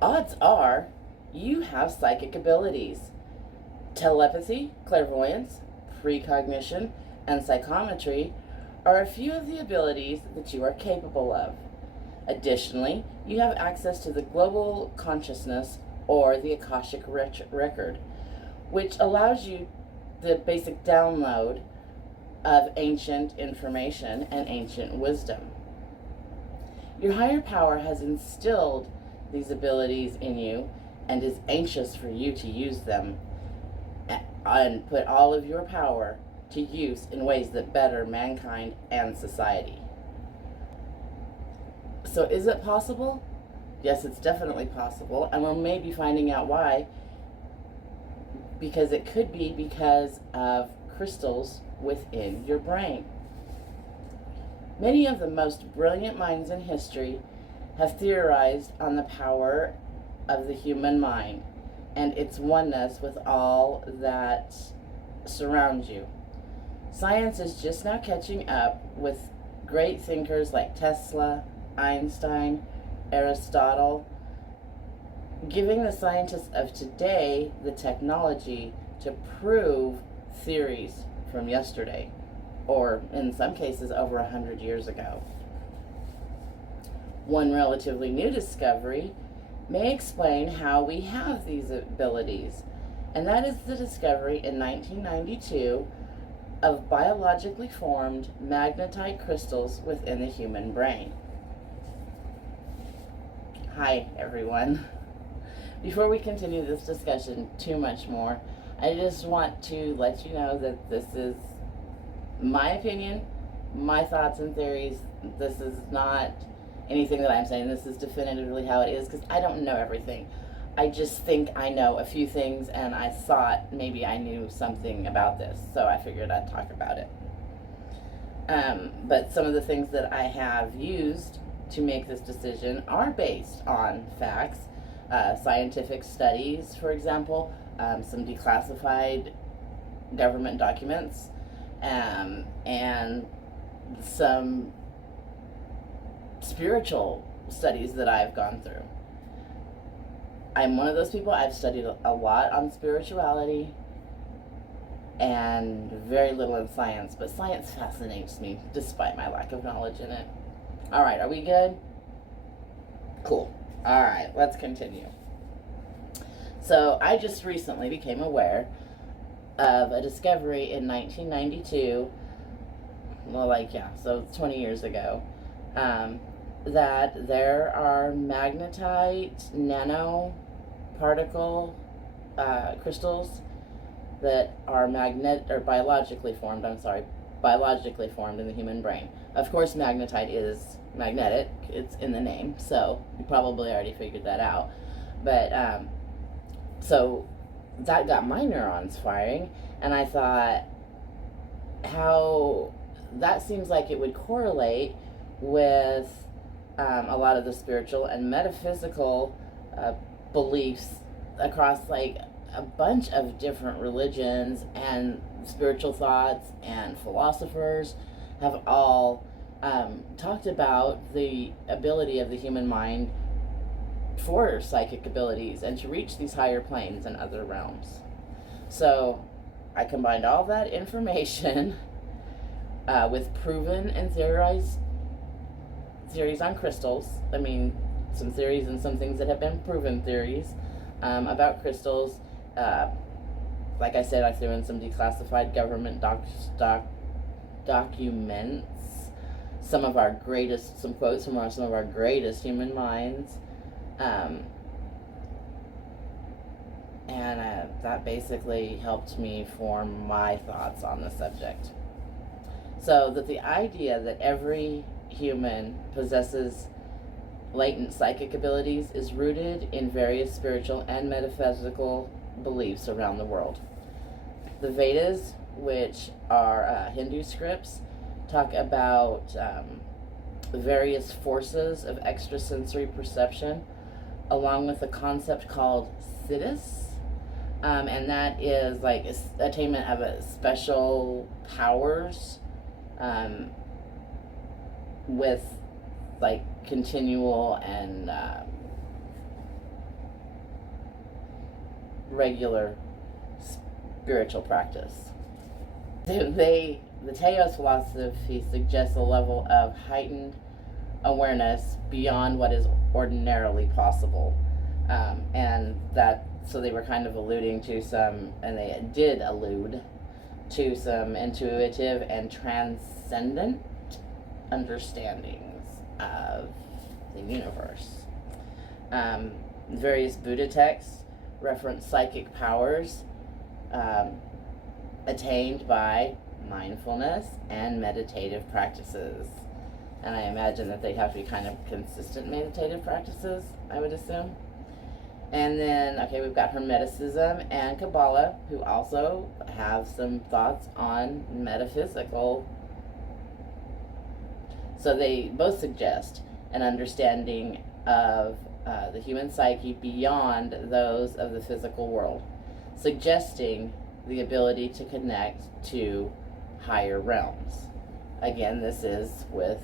odds are you have psychic abilities. Telepathy, clairvoyance, precognition, and psychometry are a few of the abilities that you are capable of. Additionally, you have access to the global consciousness or the Akashic record, which allows you the basic download of ancient information and ancient wisdom. Your higher power has instilled these abilities in you and is anxious for you to use them and put all of your power to use in ways that better mankind and society. So is it possible? Yes, it's definitely possible, and we're maybe finding out why, because it could be because of crystals within your brain. Many of the most brilliant minds in history have theorized on the power of the human mind and its oneness with all that surrounds you. Science is just now catching up with great thinkers like Tesla, Einstein, Aristotle, giving the scientists of today the technology to prove theories from yesterday, or in some cases over 100 years ago. One relatively new discovery may explain how we have these abilities, and that is the discovery in 1992 of biologically formed magnetite crystals within the human brain. Hi, everyone. Before we continue this discussion too much more, I just want to let you know that this is my opinion, my thoughts and theories. This is not anything that I'm saying. This is definitively how it is, because I don't know everything. I just think I know a few things, and I thought maybe I knew something about this, so I figured I'd talk about it. But some of the things that I have used to make this decision are based on facts, scientific studies, for example, some declassified government documents, and some spiritual studies that I've gone through. I'm one of those people. I've studied a lot on spirituality and very little in science, but science fascinates me despite my lack of knowledge in it. All right, are we good? Cool. All right, let's continue. So I just recently became aware of a discovery in 1992, so 20 years ago, that there are magnetite nanoparticle crystals that are biologically formed in the human brain. Of course, magnetite is magnetic. It's in the name, so you probably already figured that out. But so that got my neurons firing, and I thought, how that seems like it would correlate with a lot of the spiritual and metaphysical beliefs across like a bunch of different religions, and spiritual thoughts and philosophers have all talked about the ability of the human mind for psychic abilities and to reach these higher planes and other realms. So I combined all that information with proven and theories on crystals. I mean, some theories and some things that have been proven theories about crystals. Like I said, I threw in some declassified government documents, some quotes from some of our greatest human minds, and that basically helped me form my thoughts on the subject. So that the idea that every human possesses latent psychic abilities is rooted in various spiritual and metaphysical beliefs around the world. The Vedas, which are Hindu scripts, talk about various forces of extrasensory perception, along with a concept called siddhis, and that is like attainment of a special powers with like continual and regular spiritual practice. The Teos philosophy suggests a level of heightened awareness beyond what is ordinarily possible, and that, so they were kind of alluding to some, and they did allude to some intuitive and transcendent understandings of the universe. Various Buddha texts reference psychic powers attained by mindfulness and meditative practices. And I imagine that they'd have to be kind of consistent meditative practices, I would assume. And then, okay, we've got Hermeticism and Kabbalah, who also have some thoughts on metaphysical. So they both suggest an understanding of the human psyche beyond those of the physical world, suggesting the ability to connect to higher realms. Again, this is with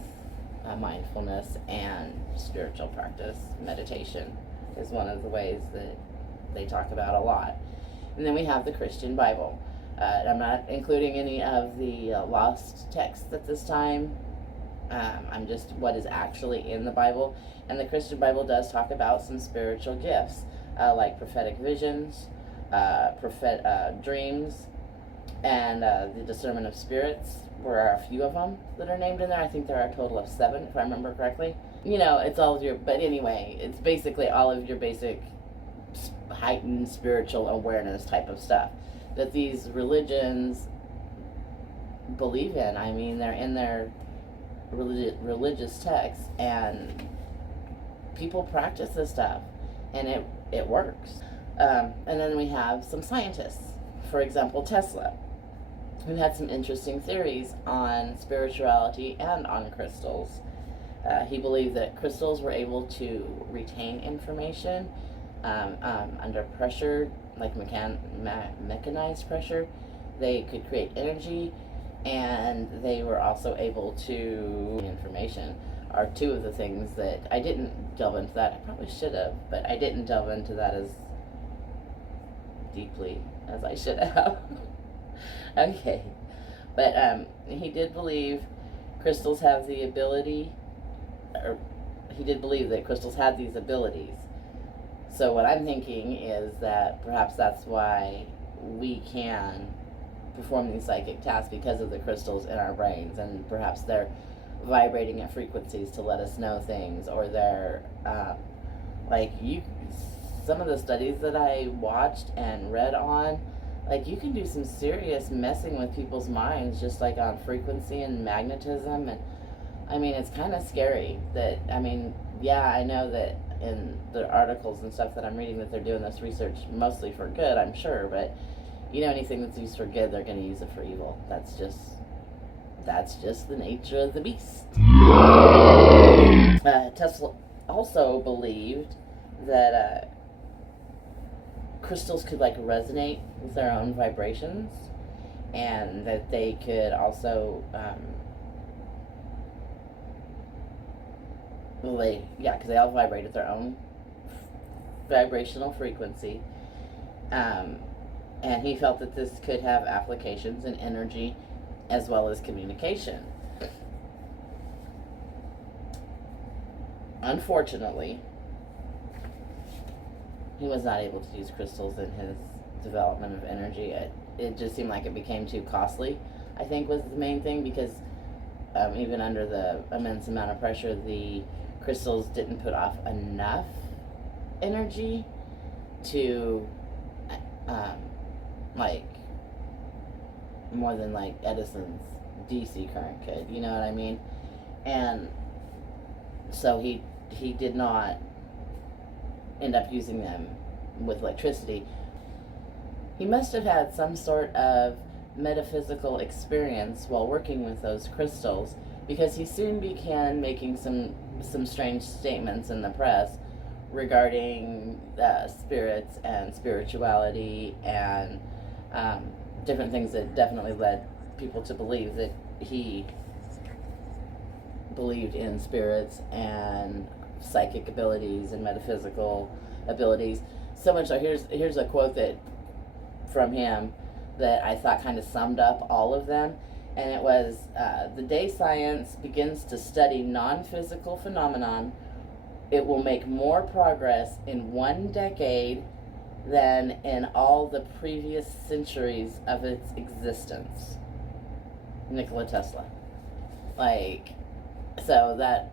mindfulness and spiritual practice. Meditation is one of the ways that they talk about a lot. And then we have the Christian Bible. I'm not including any of the lost texts at this time. I'm just what is actually in the Bible. And the Christian Bible does talk about some spiritual gifts, like prophetic visions, dreams, and the discernment of spirits. There are a few of them that are named in there. I think there are a total of 7, if I remember correctly. You know, it's all of your, but anyway, it's basically all of your basic heightened spiritual awareness type of stuff that these religions believe in. I mean, they're in their religious texts, and people practice this stuff, and it works. And then we have some scientists, for example, Tesla, who had some interesting theories on spirituality and on crystals. He believed that crystals were able to retain information under pressure, like mechanized pressure. They could create energy, and they were also able to information are two of the things that I didn't delve into that. I probably should have, but I didn't delve into that as deeply as I should have. Okay, but he did believe crystals have the ability, or he did believe that crystals had these abilities. So what I'm thinking is that perhaps that's why we can perform these psychic tasks, because of the crystals in our brains, and perhaps they're vibrating at frequencies to let us know things, or they're some of the studies that I watched and read on, like, you can do some serious messing with people's minds just like on frequency and magnetism. And I mean, it's kind of scary that, I mean, yeah, I know that in the articles and stuff that I'm reading that they're doing this research mostly for good, I'm sure, but you know, anything that's used for good, they're going to use it for evil. That's just the nature of the beast. Tesla also believed that crystals could like resonate with their own vibrations, and that they could also because they all vibrate at their own vibrational frequency, and he felt that this could have applications in energy as well as communication. Unfortunately, he was not able to use crystals in his development of energy. It just seemed like it became too costly, I think, was the main thing, because even under the immense amount of pressure, the crystals didn't put off enough energy to more than like Edison's DC current could, you know what I mean? And so he did not end up using them with electricity. He must have had some sort of metaphysical experience while working with those crystals, because he soon began making some strange statements in the press regarding spirits and spirituality and different things that definitely led people to believe that he believed in spirits and psychic abilities and metaphysical abilities. So much so, here's a quote that from him that I thought kind of summed up all of them, and it was, the day science begins to study non-physical phenomenon, it will make more progress in 1 decade than in all the previous centuries of its existence. Nikola Tesla. Like, so that,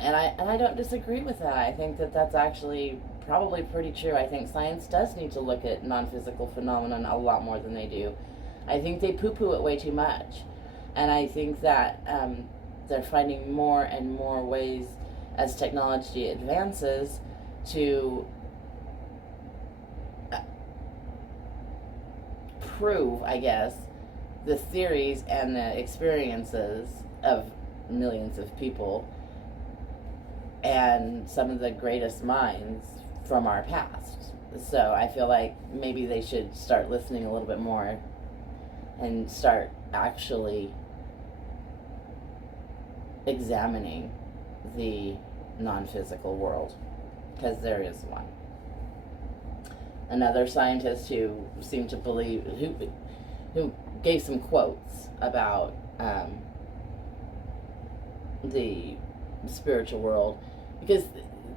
and I don't disagree with that. I think that that's actually probably pretty true. I think science does need to look at non-physical phenomenon a lot more than they do. I think they poo-poo it way too much. And I think that they're finding more and more ways as technology advances to prove, I guess, the theories and the experiences of millions of people and some of the greatest minds from our past. So I feel like maybe they should start listening a little bit more and start actually examining the non-physical world, because there is one. Another scientist who seemed to believe, who gave some quotes about the spiritual world, because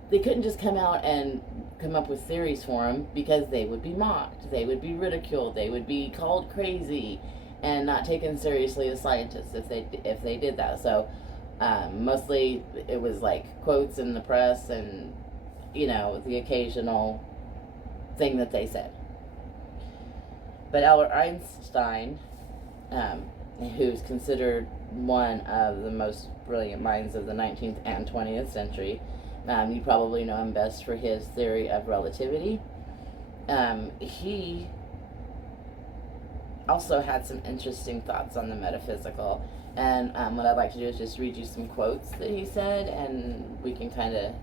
they couldn't just come out and come up with theories for them, because they would be mocked, they would be ridiculed, they would be called crazy and not taken seriously as scientists if they did that. So mostly it was like quotes in the press and, you know, the occasional thing that they said. But Albert Einstein, who's considered one of the most brilliant minds of the 19th and 20th century, you probably know him best for his theory of relativity. He also had some interesting thoughts on the metaphysical. And what I'd like to do is just read you some quotes that he said, and we can kind of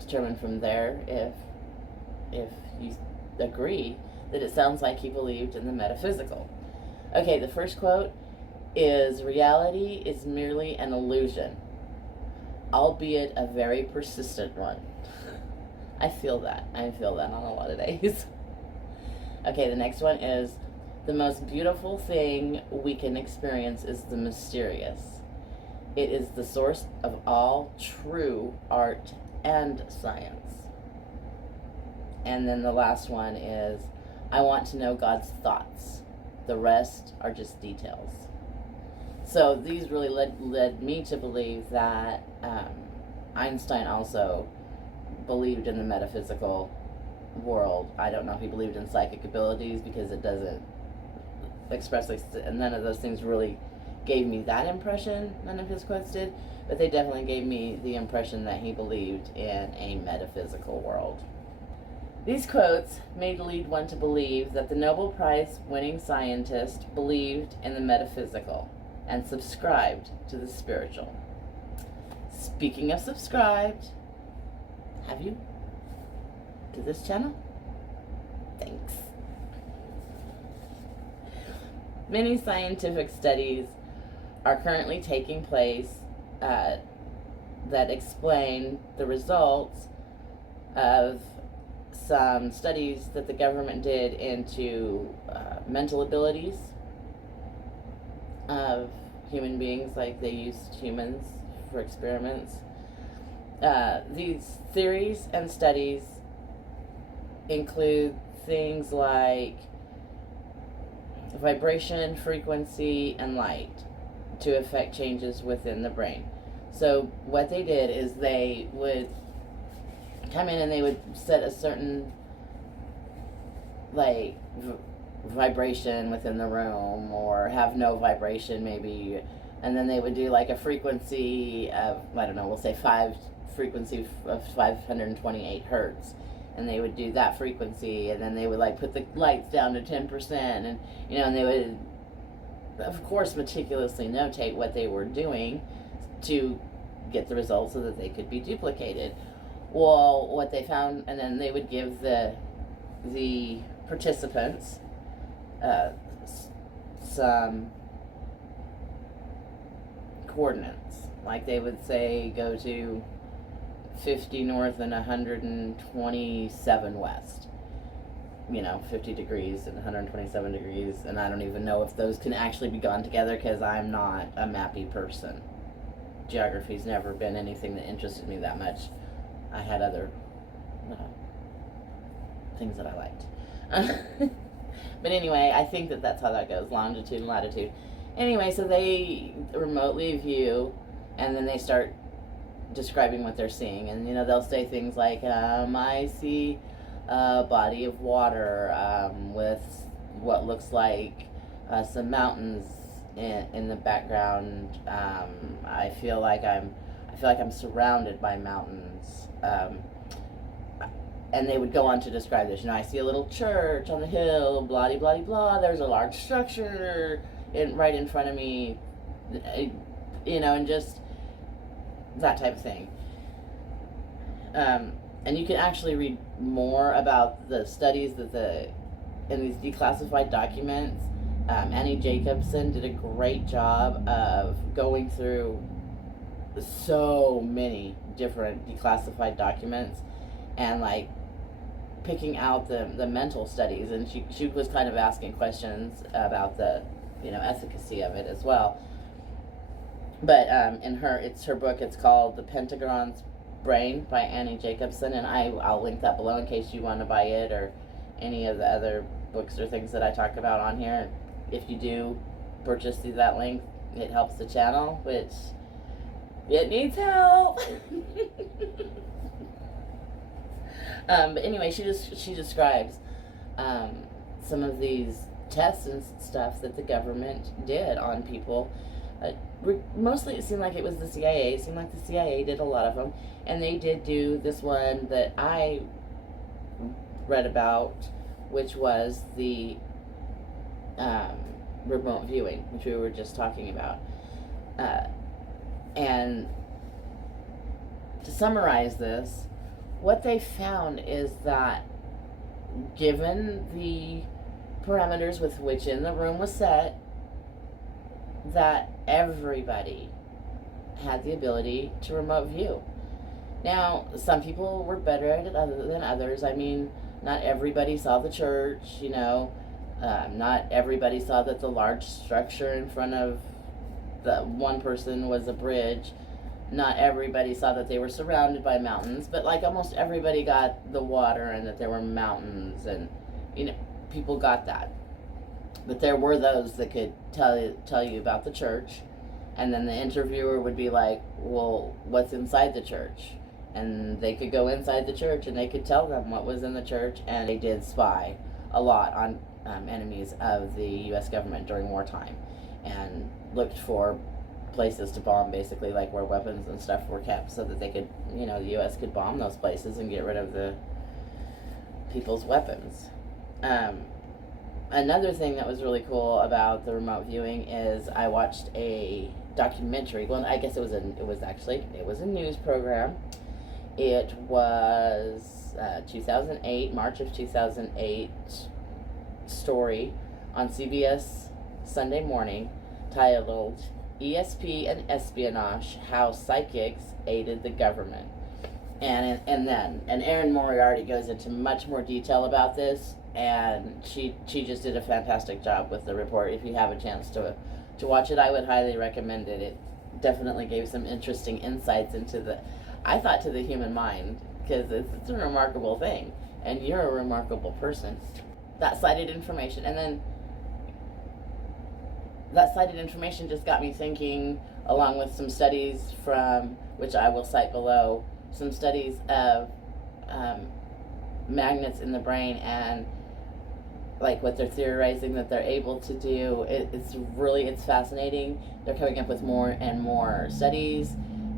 determine from there if you agree that it sounds like he believed in the metaphysical. Okay, the first quote is, reality is merely an illusion, albeit a very persistent one. I feel that on a lot of days. Okay, the next one is, the most beautiful thing we can experience is the mysterious. It is the source of all true art and science. And then the last one is, I want to know God's thoughts. The rest are just details. So these really led me to believe that Einstein also believed in the metaphysical world. I don't know if he believed in psychic abilities, because it doesn't expressly, and none of those things really gave me that impression. None of his quotes did, but they definitely gave me the impression that he believed in a metaphysical world. These quotes may lead one to believe that the Nobel Prize winning scientist believed in the metaphysical and subscribed to the spiritual. Speaking of subscribed, have you to this channel? Thanks. Many scientific studies are currently taking place that explain the results of some studies that the government did into mental abilities of human beings. Like, they used humans for experiments. These theories and studies include things like vibration, frequency, and light to affect changes within the brain. So what they did is they would come in and they would set a certain like vibration within the room, or have no vibration maybe, and then they would do like a frequency of, I don't know, we'll say frequency of 528 hertz, and they would do that frequency, and then they would like put the lights down to 10%, and you know, and they would of course meticulously notate what they were doing to get the results so that they could be duplicated. Well, what they found, and then they would give the participants some coordinates. Like, they would say, go to 50 north and 127 west. 50 degrees and 127 degrees, and I don't even know if those can actually be gone together because I'm not a mappy person. Geography's never been anything that interested me that much. I had other things that I liked. But anyway, I think that's how that goes, longitude and latitude. Anyway, so they remotely view, and then they start describing what they're seeing, and they'll say things like, I see a body of water with what looks like some mountains in the background. I feel like I'm surrounded by mountains. And they would go on to describe this. I see a little church on the hill, blah de blah de blah. There's a large structure right in front of me, and just that type of thing. And you can actually read more about the studies in these declassified documents. Annie Jacobson did a great job of going through so many different declassified documents and picking out the mental studies, and she was kind of asking questions about the efficacy of it as well. But it's her book. It's called The Pentagon's Brain by Annie Jacobson, and I'll link that below in case you want to buy it or any of the other books or things that I talk about on here. If you do purchase through that link, it helps the channel, which it needs help. But anyway, she describes some of these tests and stuff that the government did on people. Mostly it seemed like it was the CIA. It seemed like the CIA did a lot of them. And they did do this one that I read about, which was the remote viewing, which we were just talking about. And to summarize this, what they found is that given the parameters with which in the room was set, that everybody had the ability to remote view. Now, some people were better at it than others. I mean, not everybody saw the church, not everybody saw that the large structure in front of the one person was a bridge. Not everybody saw that they were surrounded by mountains, but almost everybody got the water and that there were mountains, and people got that. But there were those that could tell you about the church, and then the interviewer would be like, well, what's inside the church? And they could go inside the church and they could tell them what was in the church, and they did spy a lot on enemies of the U.S. government during wartime and looked for places to bomb, basically, where weapons and stuff were kept, so that they could, the U.S. could bomb those places and get rid of the people's weapons. Another thing that was really cool about the remote viewing is I watched a documentary. Well, I guess it was a news program. It was 2008, March of 2008 story on CBS Sunday Morning, titled ESP and Espionage, How Psychics Aided the Government. And Erin Moriarty goes into much more detail about this, and she just did a fantastic job with the report. If you have a chance to watch it, I would highly recommend it. It definitely gave some interesting insights into the human mind, because it's a remarkable thing, and you're a remarkable person. That cited information, and then that cited information just got me thinking, along with some studies from, which I will cite below, some studies of magnets in the brain, and what they're theorizing that they're able to do. It's fascinating. They're coming up with more and more studies.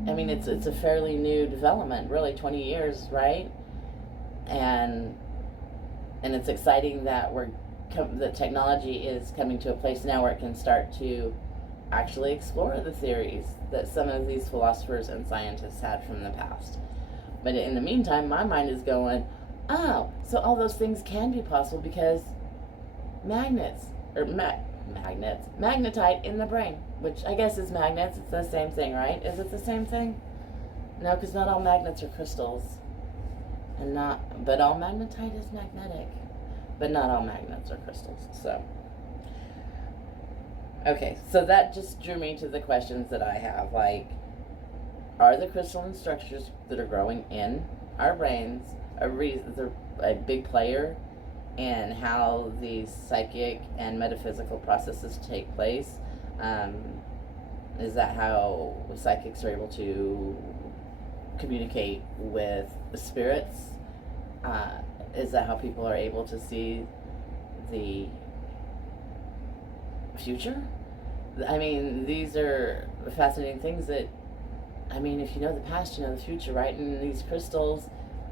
I mean, it's a fairly new development, really, 20 years, right? And it's exciting that the technology is coming to a place now where it can start to actually explore the theories that some of these philosophers and scientists had from the past. But in the meantime, my mind is going, oh, so all those things can be possible because magnetite in the brain, which I guess is magnets. It's the same thing, right? Is it the same thing? No, because not all magnets are crystals. But all magnetite is magnetic. But not all magnets are crystals, so. Okay, so that just drew me to the questions that I have, like, are the crystalline structures that are growing in our brains a big player in how these psychic and metaphysical processes take place? Is that how psychics are able to communicate with the spirits? Is that how people are able to see the future? I mean, these are fascinating things that, I mean, if you know the past, you know the future, right? And these crystals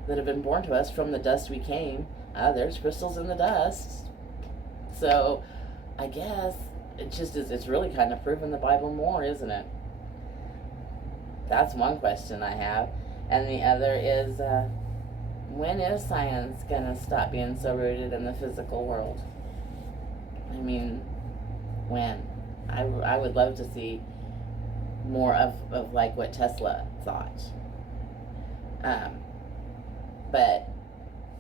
that have been born to us from the dust we came, there's crystals in the dust. So I guess it's really kind of proving the Bible more, isn't it? That's one question I have. And the other is, when is science going to stop being so rooted in the physical world? I mean, when? I would love to see more of like what Tesla thought. But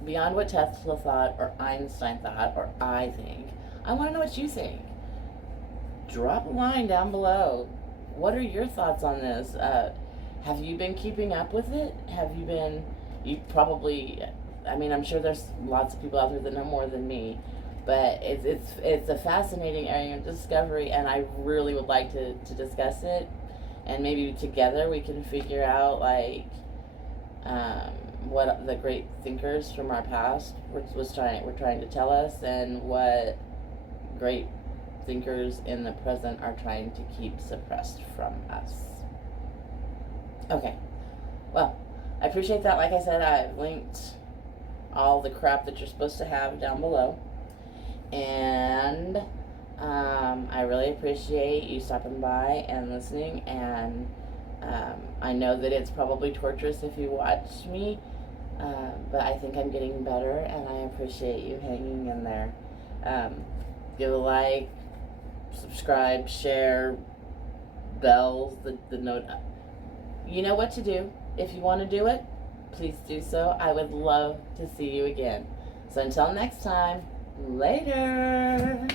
beyond what Tesla thought or Einstein thought or I think, I want to know what you think. Drop a line down below. What are your thoughts on this? Have you been keeping up with it? You probably, I mean, I'm sure there's lots of people out there that know more than me, but it's a fascinating area of discovery, and I really would like to discuss it, and maybe together we can figure out, like, what the great thinkers from our past were trying to tell us, and what great thinkers in the present are trying to keep suppressed from us. Okay, well, I appreciate that. Like I said, I've linked all the crap that you're supposed to have down below, and I really appreciate you stopping by and listening, and I know that it's probably torturous if you watch me, but I think I'm getting better, and I appreciate you hanging in there. Give a like, subscribe, share, bells, the note. You know what to do. If you want to do it, please do so. I would love to see you again. So until next time, later.